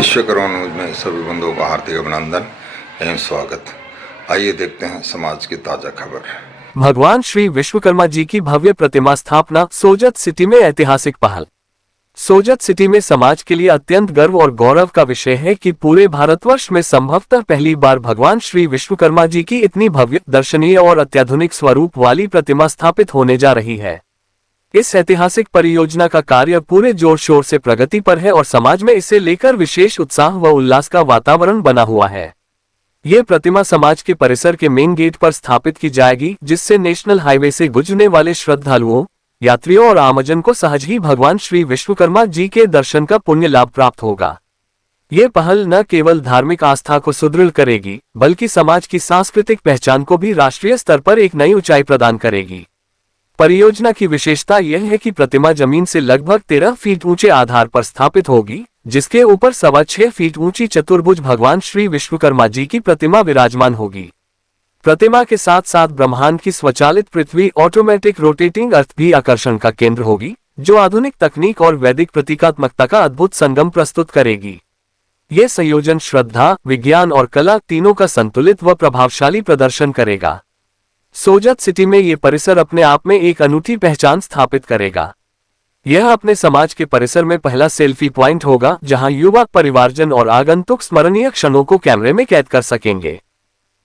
Vishwakarma news में सभी बंधुओं का हार्दिक अभिनंदन एवं स्वागत। आइए देखते हैं समाज की ताजा खबर। भगवान श्री विश्वकर्मा जी की भव्य प्रतिमा स्थापना सोजत सिटी में ऐतिहासिक पहल। सोजत सिटी में समाज के लिए अत्यंत गर्व और गौरव का विषय है कि पूरे भारतवर्ष में संभवतः पहली बार भगवान श्री विश्वकर्मा जी की इतनी भव्य, दर्शनीय और अत्याधुनिक स्वरूप वाली प्रतिमा स्थापित होने जा रही है। इस ऐतिहासिक परियोजना का कार्य पूरे जोर शोर से प्रगति पर है और समाज में इसे लेकर विशेष उत्साह व उल्लास का वातावरण बना हुआ है। ये प्रतिमा समाज के परिसर के मेन गेट पर स्थापित की जाएगी, जिससे नेशनल हाईवे से गुजरने वाले श्रद्धालुओं, यात्रियों और आमजन को सहज ही भगवान श्री विश्वकर्मा जी के दर्शन का पुण्य लाभ प्राप्त होगा। ये पहल न केवल धार्मिक आस्था को सुदृढ़ करेगी, बल्कि समाज की सांस्कृतिक पहचान को भी राष्ट्रीय स्तर पर एक नई ऊंचाई प्रदान करेगी। परियोजना की विशेषता यह है कि प्रतिमा जमीन से लगभग 13 फीट ऊंचे आधार पर स्थापित होगी, जिसके ऊपर 6.25 फीट ऊंची चतुर्भुज भगवान श्री विश्वकर्मा जी की प्रतिमा विराजमान होगी। प्रतिमा के साथ साथ ब्रह्मांड की स्वचालित पृथ्वी ऑटोमेटिक रोटेटिंग अर्थ भी आकर्षण का केंद्र होगी, जो आधुनिक तकनीक और वैदिक प्रतीकात्मकता का अद्भुत संगम प्रस्तुत करेगी। यह संयोजन श्रद्धा, विज्ञान और कला तीनों का संतुलित व प्रभावशाली प्रदर्शन करेगा। सोजत सिटी में ये परिसर अपने आप में एक अनूठी पहचान स्थापित करेगा। यह अपने समाज के परिसर में पहला सेल्फी पॉइंट होगा, जहां युवा, परिवारजन और आगंतुक स्मरणीय क्षणों को कैमरे में कैद कर सकेंगे।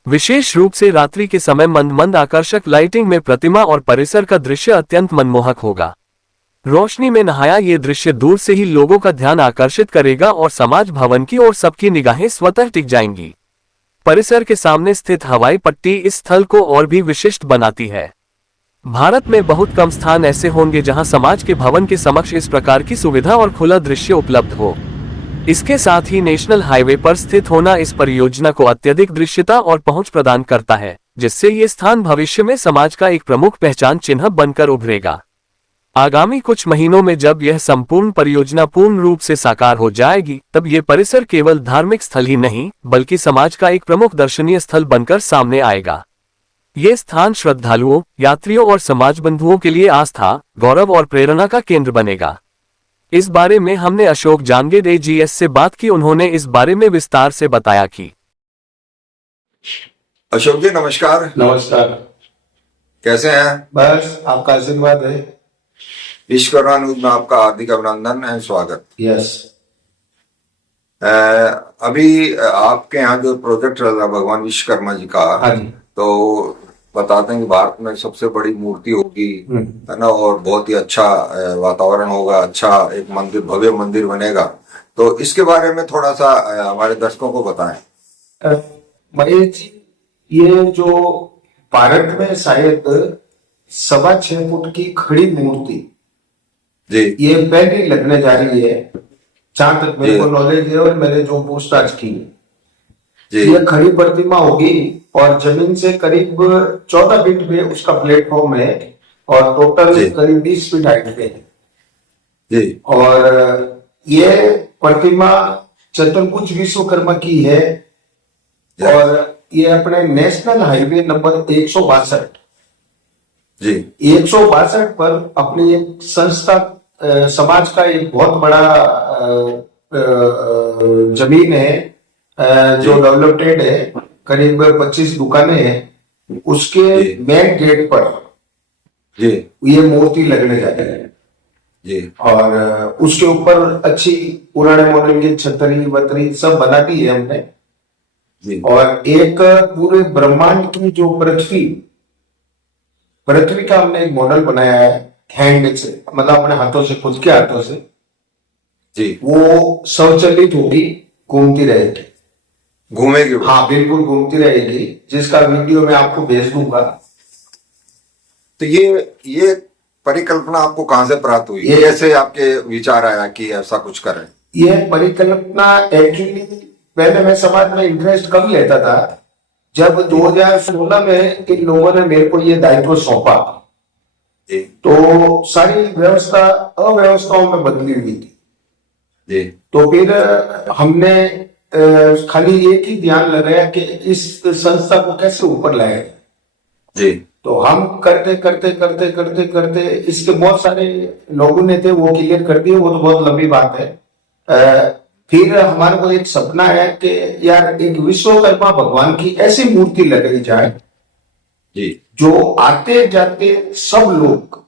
विशेष रूप से रात्रि के समय मंद आकर्षक लाइटिंग में प्रतिमा और परिसर का दृश्य अत्यंत मनमोहक होगा। रोशनी में नहाया ये दृश्य दूर से ही लोगों का ध्यान आकर्षित करेगा और समाज भवन की ओर सबकी निगाहें स्वतः टिक जाएंगी। परिसर के सामने स्थित हवाई पट्टी इस स्थल को और भी विशिष्ट बनाती है। भारत में बहुत कम स्थान ऐसे होंगे जहां समाज के भवन के समक्ष इस प्रकार की सुविधा और खुला दृश्य उपलब्ध हो। इसके साथ ही नेशनल हाईवे पर स्थित होना इस परियोजना को अत्यधिक दृश्यता और पहुंच प्रदान करता है, जिससे ये स्थान भविष्य में समाज का एक प्रमुख पहचान चिन्ह बनकर उभरेगा। आगामी कुछ महीनों में जब यह संपूर्ण परियोजना पूर्ण रूप से साकार हो जाएगी, तब ये परिसर केवल धार्मिक स्थल ही नहीं, बल्कि समाज का एक प्रमुख दर्शनीय स्थल बनकर सामने आएगा। ये स्थान श्रद्धालुओं, यात्रियों और समाज बंधुओं के लिए आस्था, गौरव और प्रेरणा का केंद्र बनेगा। इस बारे में हमने अशोक जानगेड AGS से बात की। उन्होंने इस बारे में विस्तार से बताया कि अशोक जी नमस्कार। नमस्कार। कैसे हैं? बस आपका आशीर्वाद है। विश्वकर्मा न्यूज में आपका हार्दिक अभिनंदन एवं स्वागत। यस। अभी आपके यहाँ जो प्रोजेक्ट चल रहा है भगवान विश्वकर्मा जी का, हाँ जी। तो बताते हैं कि भारत में सबसे बड़ी मूर्ति होगी, है ना, और बहुत ही अच्छा वातावरण होगा, अच्छा एक मंदिर, भव्य मंदिर बनेगा। तो इसके बारे में थोड़ा सा हमारे दर्शकों को बताएं। महेश जी, ये जो भारत में शायद 6.25 फुट की खड़ी मूर्ति जी, ये पहली लगने जा रही है, जहां तक मेरे को नॉलेज है और मैंने जो पूछताछ की। ये खड़ी प्रतिमा होगी और जमीन से करीब 14 फीट पे उसका प्लेटफॉर्म है और टोटल करीब 20 फीट हाइट पे है जी। और ये प्रतिमा चतुर्भुज विश्वकर्मा की है और ये अपने नेशनल हाईवे नंबर 162 जी 162 पर अपनी एक संस्था, समाज का एक बहुत बड़ा जमीन है जो डेवलपमेंट है, करीब 25 दुकानें हैं, उसके मेन गेट पर जी ये मूर्ति लगने जा रही है जी। और उसके ऊपर अच्छी पुराने मॉडल की छतरी वतरी सब बना दी है हमने जी। और एक पूरे ब्रह्मांड की जो पृथ्वी का हमने एक मॉडल बनाया है हैंड से, मतलब अपने हाथों से, खुद के हाथों से जी। वो स्वचालित होगी, घूमती रहेगी, घूमेगी? हाँ बिल्कुल घूमती रहेगी, जिसका वीडियो मैं आपको भेज दूंगा। तो ये परिकल्पना आपको कहां से प्राप्त हुई? ये कैसे आपके विचार आया कि ऐसा कुछ करें? ये परिकल्पना एक्चुअली पहले मैं समाज में इंटरेस्ट कम लेता था। जब 2016 में इन लोगों ने मेरे को ये दायित्व सौंपा, तो सारी व्यवस्था अव्यवस्थाओं में बदली हुई थी जी। तो फिर हमने खाली एक ही ध्यान लगाया कि इस संस्था को कैसे ऊपर लाया जी। तो हम करते करते करते करते करते इसके बहुत सारे लोगों ने थे, वो क्लियर कर दिए, वो तो बहुत लंबी बात है। फिर हमारे को एक सपना है कि यार एक विश्वकर्मा भगवान की ऐसी मूर्ति लगाई जाए जी जो आते जाते सब लोग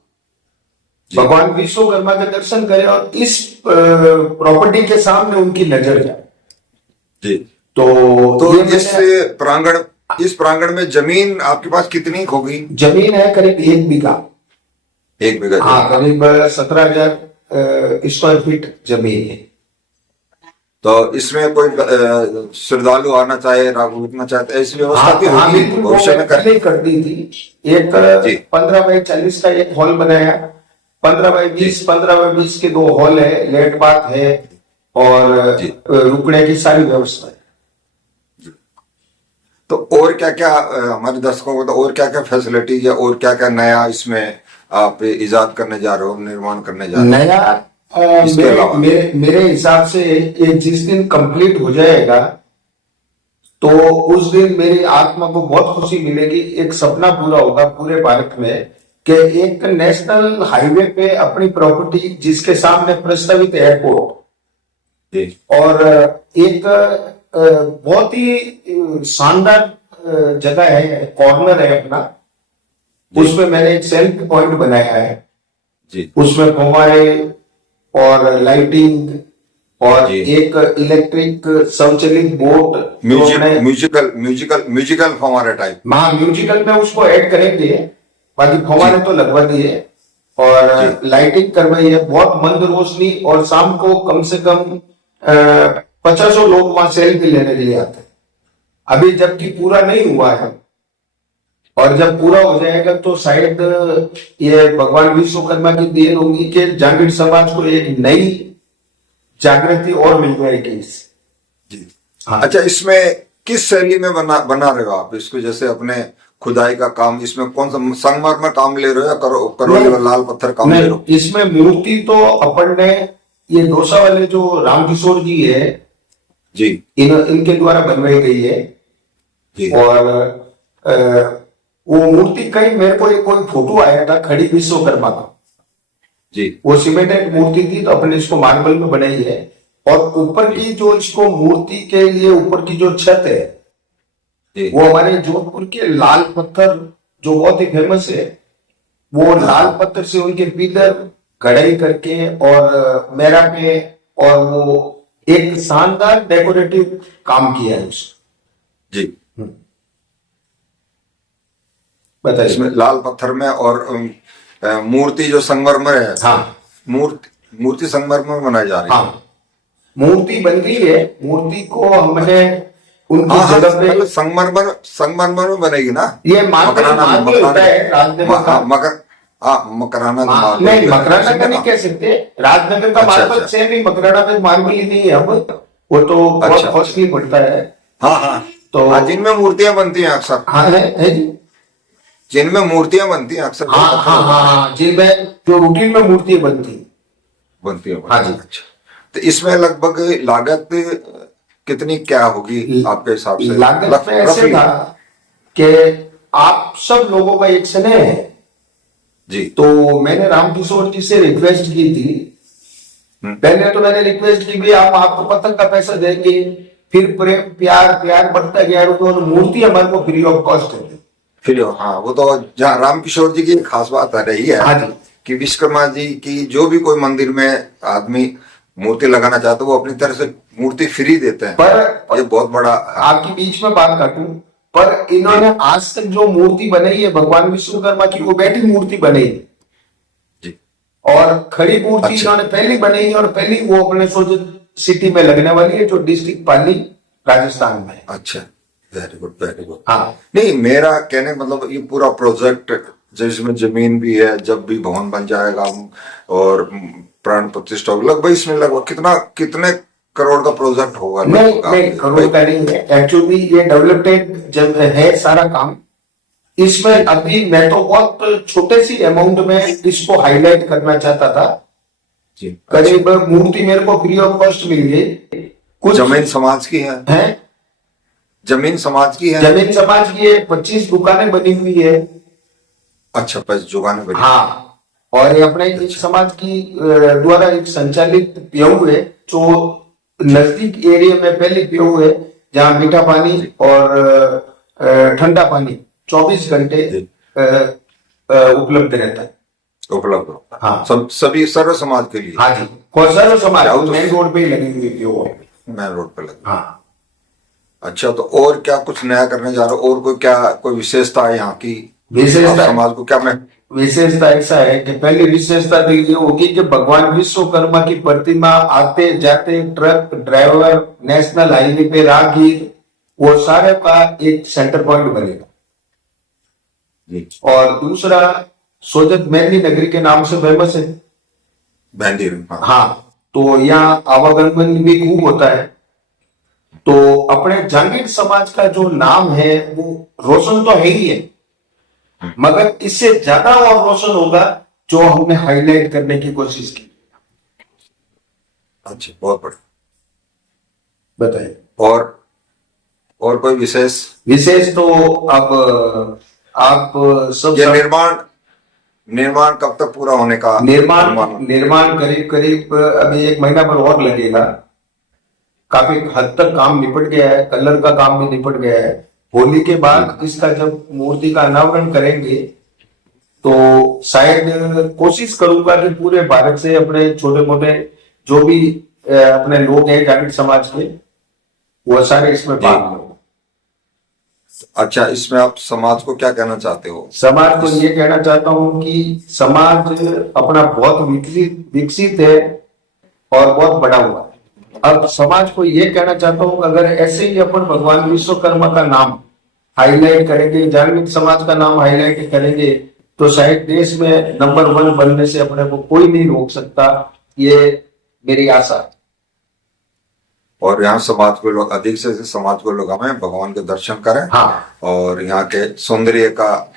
भगवान विश्वकर्मा के दर्शन करें और इस प्रॉपर्टी के सामने उनकी नजर जाए। जी। तो ये इस प्रांगण में जमीन आपके पास कितनी होगी? जमीन है करीब 1 बीघा। 1 बीघा? हाँ, करीब 17,000 स्क्वायर फीट जमीन है। तो इसमें कोई श्रद्धालु आना चाहे, राघव रुकना चाहते, ऐसी व्यवस्था भी हाँ, होगी बिल्कुल, भविष्य में पहले ही कर दी थी। एक 15 बाई 40 का एक हॉल बनाया, 15 बाई 20, 15 बाई 20 के 2 हॉल है, लेट बाथ है और रुकने की सारी व्यवस्था है। तो और क्या क्या हमारे दर्शकों को, तो और क्या क्या फैसिलिटी या और क्या क्या नया इसमें आप इजाद करने जा रहे हो, निर्माण करने जा रहे हो? नया मेरे हिसाब से ये जिस दिन कंप्लीट हो जाएगा तो उस दिन मेरी आत्मा को बहुत खुशी मिलेगी। एक सपना पूरा होगा पूरे भारत में कि एक नेशनल हाईवे पे अपनी प्रॉपर्टी जिसके सामने प्रस्तावित एयरपोर्ट और एक बहुत ही शानदार जगह है, कॉर्नर है अपना, उसमें मैंने एक सेल्फी पॉइंट बनाया है जी। उसमें फव्वारे और लाइटिंग और एक इलेक्ट्रिक स्वचालित बोट, म्यूजिकल फव्वारे टाइप। हाँ, म्यूजिकल में उसको ऐड करेंगे, बाकी फव्वारे तो लगवा दिए और लाइटिंग करवाई है, बहुत मंद रोशनी, और शाम को कम से कम 50 लोग वहां सेल्फी लेने के लिए आते हैं। अभी जबकि पूरा नहीं हुआ है और जब पूरा हो जाएगा तो शायद ये भगवान विश्वकर्मा की देन होगी कि जांगीर समाज को एक नई जागृति और मिल जाएगी जी। हाँ। अच्छा, इसमें किस शैली में बना रहे हो आप इसको? जैसे अपने खुदाई का काम, इसमें कौन सा संगमरमर काम ले रहे हो या करोली व लाल पत्थर काम ले रहे हो? इसमें मूर्ति तो अपन ने ये दोसा वाले जो रामकिशोर जी है जी, इनके द्वारा बनवाई गई है जी। और वो मूर्ति कहीं मेरे को एक कोई फोटो आया था खड़ी विश्वकर्मा का जी, वो सीमेंटेड मूर्ति थी, तो अपने इसको मार्बल में बनाई है। और ऊपर की जो इसको मूर्ति के लिए ऊपर की जो छत है जी, वो हमारे जोधपुर के लाल पत्थर जो बहुत ही फेमस है, वो लाल पत्थर से उनके पिलर कढ़ाई करके और मेरा पे, और वो एक शानदार डेकोरेटिव काम किया है उसको जी। बताइए। इसमें लाल पत्थर में और मूर्ति जो संगमरमर है। हाँ, मूर्ति संगमरमर बनाई जा रही है। हाँ, मूर्ति बन गई है। मूर्ति को हमने उनकी जगह पे संगमरमर में बनेगी ना? ये मकराना होता है राजनगर का। मकराना नहीं, मकराना का नहीं कह सकते, राजनगर का मार्बल सेम ही, मकराना में मार्बल ही नहीं है। अब वो तो बहुत कॉस्टली पड़ता है। हाँ हाँ। तो जिनमें मूर्तियां बनती हैं अक्सर, हाँ है जी, जिनमें मूर्तियां बनती हैं अक्सर, हाँ, जिनमें जो रूटीन में मूर्ति बनती है। हाँ जी। अच्छा, तो इसमें लगभग लागत कितनी क्या होगी आपके हिसाब से? लागत में ऐसे था कि आप सब लोगों का एक स्नेह है जी। तो मैंने रामकिशोर जी से रिक्वेस्ट की थी। पहले तो मैंने रिक्वेस्ट की भी हम आपको पतंग का पैसा देंगे, फिर प्रेम प्यार बढ़ता गया, उन्होंने मूर्ति हमारे को फ्री ऑफ कॉस्ट है। फिर हाँ, वो तो जहाँ रामकिशोर जी की खास बात आ रही है। हाँ जी, कि विश्वकर्मा जी की जो भी कोई मंदिर में आदमी मूर्ति लगाना चाहते वो अपनी तरह से मूर्ति फ्री देते हैं। पर ये बहुत बड़ा, आपकी बीच में बात काटूं, पर इन्होंने आज तक जो मूर्ति बनाई है भगवान विश्वकर्मा की, वो बैठी मूर्ति बनाई जी, और खड़ी मूर्ति इन्होंने पहली बनाई, और पहली वो अपने सोजत सिटी में लगने वाली है जो डिस्ट्रिक्ट पाली राजस्थान में। अच्छा, वेरी गुड। हाँ, नहीं, मेरा कहने का मतलब ये पूरा प्रोजेक्ट जिसमें जमीन भी है, जब भी भवन बन जाएगा और प्राण प्रतिष्ठा होगी, लगभग इसमें लगभग कितने करोड़ का प्रोजेक्ट होगा? नहीं, करोड़ का नहीं है एक्चुअली, ये डेवलपमेंट जब है सारा काम। इसमें अभी मैं तो बहुत छोटे सी अमाउंट में इसको हाईलाइट करना चाहता था जी। करीब मूर्ति मेरे को फ्री ऑफ कॉस्ट मिल गई। कुछ जमीन समाज की है? जमीन समाज की है। जमीन समाज की है, 25 दुकानें बनी हुई है। अच्छा, 25 दुकानें बनी। हाँ, और ये अपने एक समाज की द्वारा एक संचालित पीयू है जो नजदीक एरिया में पहली पीओ है जहाँ मीठा पानी और ठंडा पानी 24 घंटे उपलब्ध रहता है। उपलब्ध हो। हाँ सभी सर्व समाज के लिए। हाँ जी, कौन सा समाज क्या हो तो- मेन रोड पे ही लगी हुई पीओ है। मेन रोड पे लगे। हाँ अच्छा, तो और क्या कुछ नया करने जा रहे हो? और कोई विशेषता है यहाँ की? विशेषता आप समाज को क्या मैं विशेषता ऐसा है कि पहली विशेषता तो ये होगी कि भगवान विश्वकर्मा की प्रतिमा आते जाते ट्रक ड्राइवर नेशनल हाईवे पे राहगीर वो सारे का एक सेंटर पॉइंट बनेगा। जी और दूसरा सोजत मेहंदी नगरी के नाम से फेमस है। बहनजी? हाँ। हाँ, तो यहाँ आवागमन भी खूब होता है। तो अपने जांगीर समाज का जो नाम है वो रोशन तो है ही है, मगर इससे ज्यादा और रोशन होगा जो हमने हाईलाइट करने की कोशिश की। अच्छा, बहुत बढ़िया। बताइए। और कोई विशेष तो अब आप सब ये निर्माण कब तक पूरा होने का? निर्माण करीब अभी 1 महीना पर और लगेगा। काफी हद तक काम निपट गया है, कलर का काम भी निपट गया है। होली के बाद इसका जब मूर्ति का अनावरण करेंगे तो शायद कोशिश करूंगा कि पूरे भारत से अपने छोटे मोटे जो भी अपने लोग हैं जागृत समाज के वो सारे इसमें भाग लें। अच्छा, इसमें आप समाज को क्या कहना चाहते हो? समाज को ये कहना चाहता हूँ कि समाज अपना बहुत विकसित है और बहुत बड़ा हुआ है। अब समाज को ये कहना चाहता हूँ अगर ऐसे ही अपन भगवान विश्वकर्मा का नाम हाईलाइट करेंगे, जागृत समाज का नाम हाईलाइट करेंगे तो शायद देश में नंबर 1 बनने से अपने को कोई नहीं रोक सकता। ये मेरी आशा है। और यहाँ समाज को लोग अधिक से समाज को लोग हमें भगवान के दर्शन करें। हाँ। और यहाँ के सौंदर्य का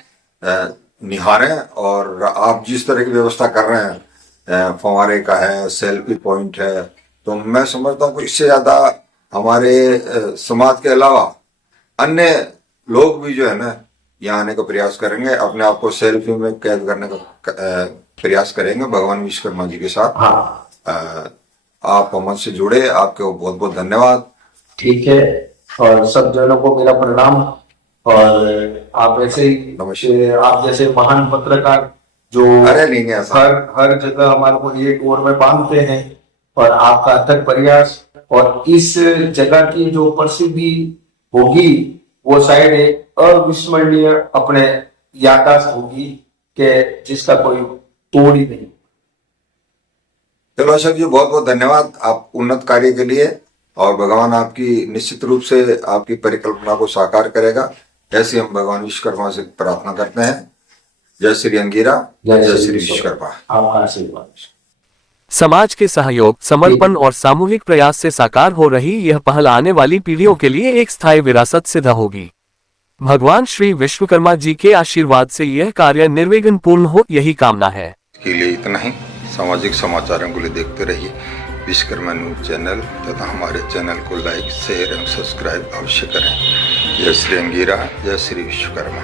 निहारें। और आप जिस तरह की व्यवस्था कर रहे हैं, फव्वारे का है, सेल्फी पॉइंट है, तो मैं समझता हूँ कि इससे ज्यादा हमारे समाज के अलावा अन्य लोग भी जो है ना यहाँ आने का प्रयास करेंगे, अपने आप को सेल्फी में कैद करने का प्रयास करेंगे भगवान विश्वकर्मा जी के साथ। हाँ। आप हमसे जुड़े, आपके बहुत बहुत धन्यवाद। ठीक है, और सब जनों को मेरा प्रणाम। और आप ऐसे ही आप जैसे महान पत्रकार जो हर जगह हमारे को एक ओर में बांधते हैं, और आपका अथक प्रयास और इस जगह की जो प्रसिद्धि होगी वो शायद एक अविस्मरणीय अपने याददाश्त होगी कि जिसका कोई तोड़ ही नहीं। चलो अशोक जी, बहुत बहुत धन्यवाद आप उन्नत कार्य के लिए। और भगवान आपकी निश्चित रूप से आपकी परिकल्पना को साकार करेगा, ऐसे हम भगवान विश्वकर्मा से प्रार्थना करते हैं। जय श्री अंगीरा, जय श्री विश्वकर्मा। आपका आशीर्वाद। समाज के सहयोग, समर्पण और सामूहिक प्रयास से साकार हो रही यह पहल आने वाली पीढ़ियों के लिए एक स्थायी विरासत सिद्ध होगी। भगवान श्री विश्वकर्मा जी के आशीर्वाद से यह कार्य निर्विघ्न पूर्ण हो, यही कामना है। के लिए इतना ही। सामाजिक समाचारों के लिए देखते रहिए विश्वकर्मा न्यूज चैनल तथा हमारे चैनल को लाइक, शेयर एवं सब्सक्राइब अवश्य करें। जय श्री अंगीरा, जय श्री विश्वकर्मा।